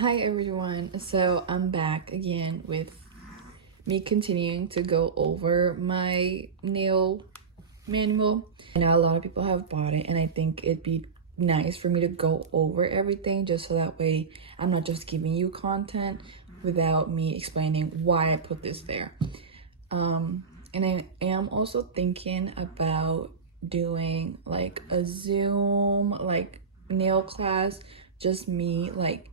Hi everyone, so I'm back again with me continuing to go over my nail manual. I know a lot of people have bought it and I think it'd be nice for me to go over everything just so that way I'm not just giving you content without me explaining why I put this there. And I am also thinking about doing like a Zoom like nail class, just me, like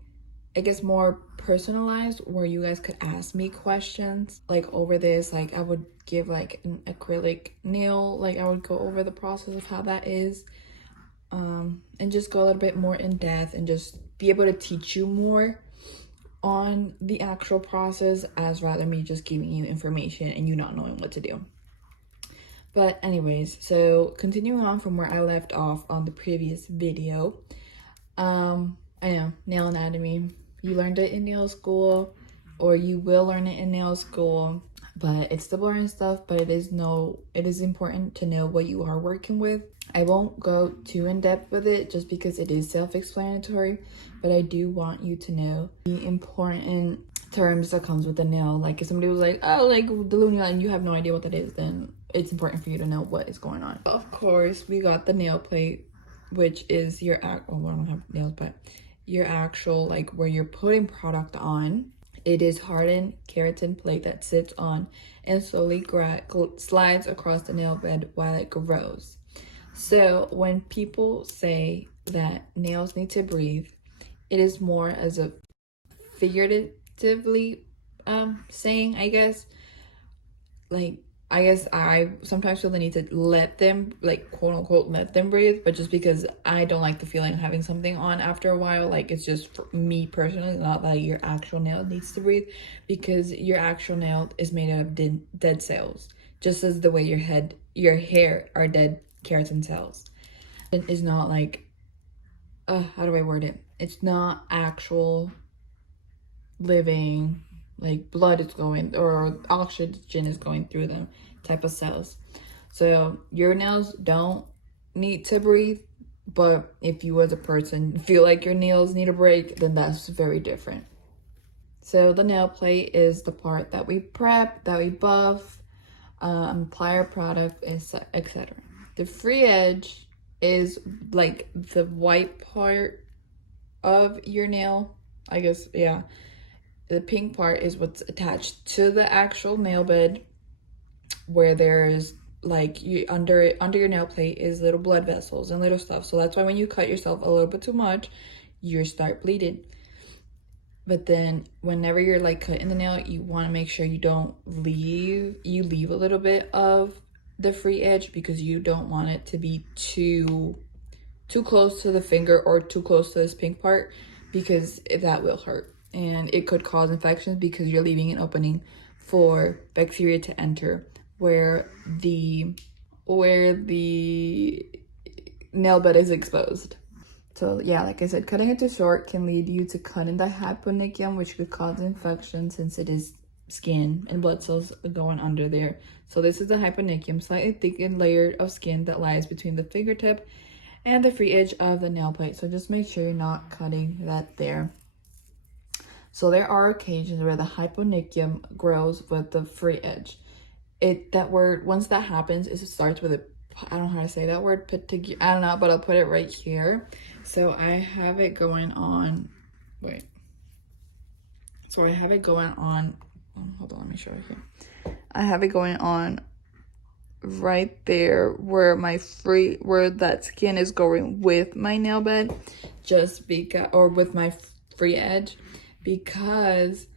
I guess more personalized, where you guys could ask me questions like over this. Like I would give like an acrylic nail, like I would go over the process of how that is, and just go a little bit more in depth and just be able to teach you more on the actual process, as rather me just giving you information and you not knowing what to do. But anyways, so continuing on from where I left off on the previous video, I know, nail anatomy, you learned it in nail school, or you will learn it in nail school, but it's the boring stuff. But it is important to know what you are working with. I won't go too in depth with it just because it is self-explanatory, but I do want you to know the important terms that comes with the nail. Like if somebody was like, oh, like the lunula, and you have no idea what that is, then it's important for you to know what is going on. Of course, we got the nail plate, which is your I don't have nails, but your actual, like where you're putting product on. It is hardened keratin plate that sits on and slowly slides across the nail bed while it grows. So when people say that nails need to breathe, it is more as a figuratively saying, I guess. Like I guess I sometimes feel the need to let them, like quote unquote, let them breathe, but just because I don't like the feeling of having something on after a while. Like it's just for me personally, not that your actual nail needs to breathe, because your actual nail is made out of dead cells, just as the way your hair are dead keratin cells. It is not like, how do I word it? It's not actual living, like blood is going or oxygen is going through them type of cells. So your nails don't need to breathe, but if you as a person feel like your nails need a break, then that's very different. So the nail plate is the part that we prep, that we buff, apply our product, etc. The free edge is like the white part of your nail, I guess. Yeah, the pink part is what's attached to the actual nail bed, where there's like under your nail plate is little blood vessels and little stuff. So that's why when you cut yourself a little bit too much, you start bleeding. But then whenever you're like cutting the nail, you want to make sure you don't leave a little bit of the free edge, because you don't want it to be too close to the finger or too close to this pink part, because that will hurt and it could cause infections, because you're leaving an opening for bacteria to enter where the nail bed is exposed. So yeah, like I said, cutting it too short can lead you to cutting the hyponychium, which could cause infection since it is skin and blood cells going under there. So this is the hyponychium, slightly thickened layer of skin that lies between the fingertip and the free edge of the nail plate. So just make sure you're not cutting that there. So there are occasions where the hyponychium grows with the free edge. That word, once that happens, it starts with a, I don't know how to say that word, I don't know, but I'll put it right here. So I have it going on, wait. So I have it going on, hold on, let me show it here. I have it going on right there where where that skin is going with my nail bed, just because, or with my free edge, because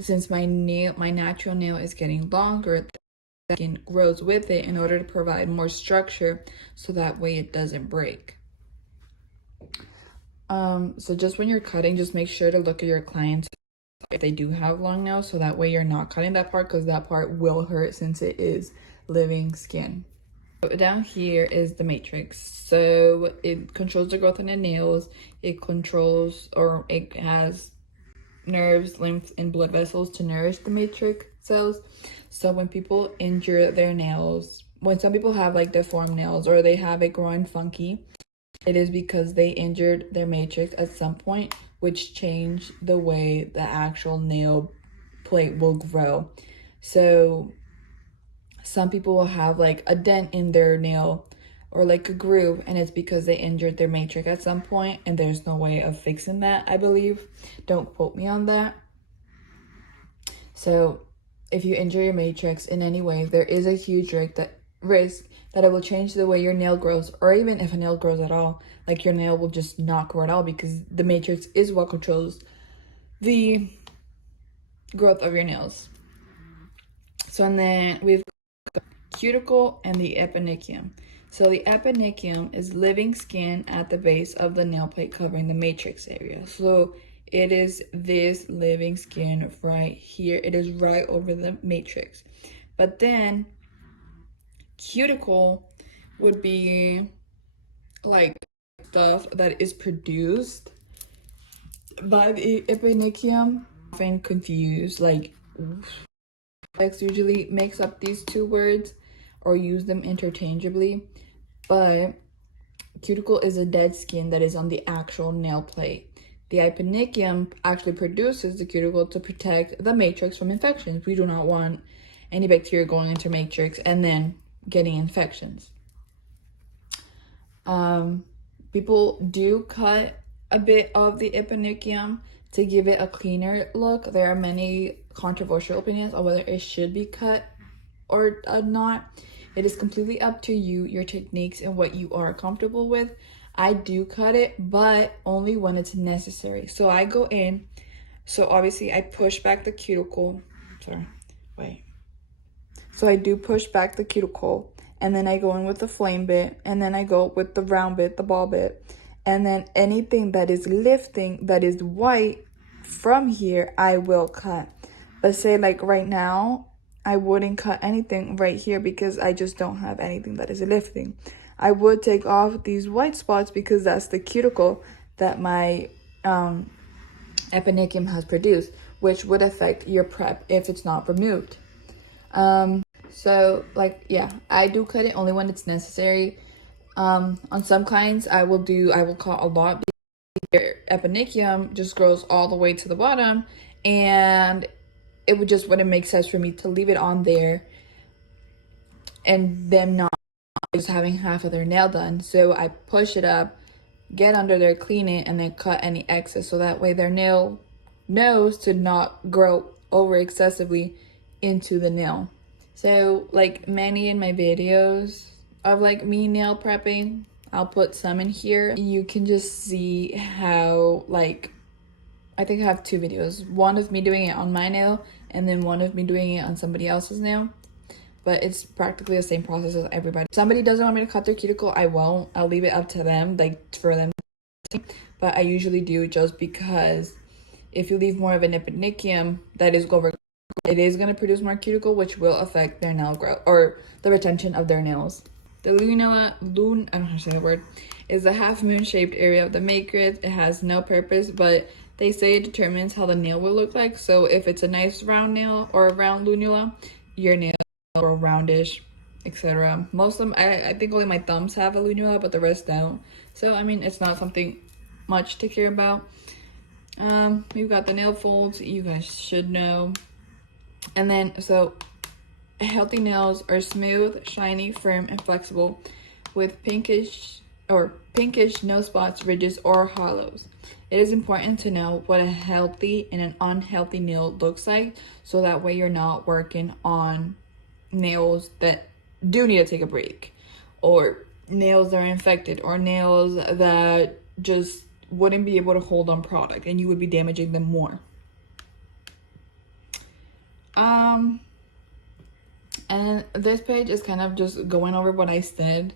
since my natural nail is getting longer, the skin grows with it in order to provide more structure, so that way it doesn't break. So just when you're cutting, just make sure to look at your clients if they do have long nails, so that way you're not cutting that part, because that part will hurt since it is living skin. So down here is the matrix. So it controls the growth in the nails. It controls, or it has nerves, lymph, and blood vessels to nourish the matrix cells. So when people injure their nails, when some people have like deformed nails or they have it growing funky, it is because they injured their matrix at some point, which changed the way the actual nail plate will grow. So some people will have like a dent in their nail or like a groove, and it's because they injured their matrix at some point, and there's no way of fixing that, I believe. Don't quote me on that. So if you injure your matrix in any way, there is a huge risk that it will change the way your nail grows, or even if a nail grows at all, like your nail will just not grow at all, because the matrix is what controls the growth of your nails. So, and then we've got cuticle and the eponychium. So the eponychium is living skin at the base of the nail plate covering the matrix area. So it is this living skin right here. It is right over the matrix. But then cuticle would be like stuff that is produced by the eponychium. Often confused, like usually mix up these two words or use them interchangeably, but cuticle is a dead skin that is on the actual nail plate. The eponychium actually produces the cuticle to protect the matrix from infections. We do not want any bacteria going into matrix and then getting infections. People do cut a bit of the eponychium to give it a cleaner look. There are many controversial opinions on whether it should be cut or not. It is completely up to you, your techniques, and what you are comfortable with. I do cut it, but only when it's necessary. So I go in, so obviously I push back the cuticle. So I do push back the cuticle, and then I go in with the flame bit, and then I go with the round bit, the ball bit, and then anything that is lifting, that is white from here, I will cut. But say like right now, I wouldn't cut anything right here because I just don't have anything that is lifting. I would take off these white spots because that's the cuticle that my eponychium has produced, which would affect your prep if it's not removed. So like, yeah, I do cut it only when it's necessary. On some clients, I will cut a lot because their eponychium just grows all the way to the bottom, and it wouldn't make sense for me to leave it on there and them not just having half of their nail done. So I push it up, get under there, clean it, and then cut any excess, so that way their nail knows to not grow over excessively into the nail. So like many in my videos of like me nail prepping, I'll put some in here. You can just see how, like, I think I have two videos. One of me doing it on my nail, and then one of me doing it on somebody else's nail. But it's practically the same process as everybody. If somebody doesn't want me to cut their cuticle, I won't. I'll leave it up to them, like for them. But I usually do, just because if you leave more of an eponychium that is over, it is going to produce more cuticle, which will affect their nail growth or the retention of their nails. The lunula, I don't know how to say the word, is a half moon shaped area of the matrix. It has no purpose, but they say it determines how the nail will look like. So if it's a nice round nail or a round lunula, your nail will grow roundish, etc. Most of them, I think only my thumbs have a lunula, but the rest don't. So I mean, it's not something much to care about. We've got the nail folds, you guys should know. And then, so healthy nails are smooth, shiny, firm, and flexible, with pinkish no spots, ridges, or hollows. It is important to know what a healthy and an unhealthy nail looks like, so that way you're not working on nails that do need to take a break, or nails that are infected, or nails that just wouldn't be able to hold on product and you would be damaging them more. And this page is kind of just going over what I said